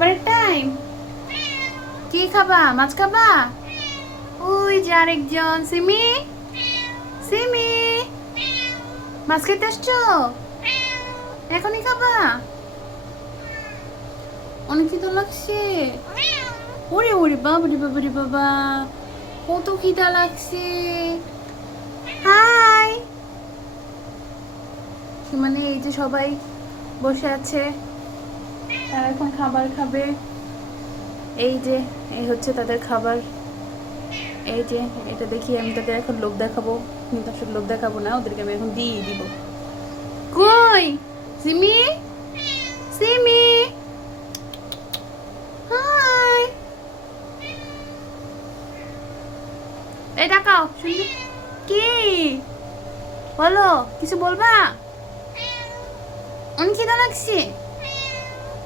খাবারের টাইম। কি খাবা? মাছ খাবা? ওই যে আরেকজন। সিমি, সিমি, মাছ খেতে আসছো? এখনই খাবা? অনেক খিদা লাগছে। ওরে ওরে বাবা রে বাবা রে বাবা, কত খিদা লাগছে। হাই। মানে এই যে সবাই বসে আছে, তারা এখন খাবার খাবে। এই যে এই হচ্ছে তাদের খাবার। এই যে এটা দেখি আমি তাদের এখন লোভ দেখাবো, কিন্তু আসলে লোভ দেখাবো না, ওদেরকে আমি এখন দিয়ে দিব। কই সিমি, সিমি, হাই। এই ডাকাও শুনবি? কি বলো? কিছু বলবা? অনেক খিদা লাগছে।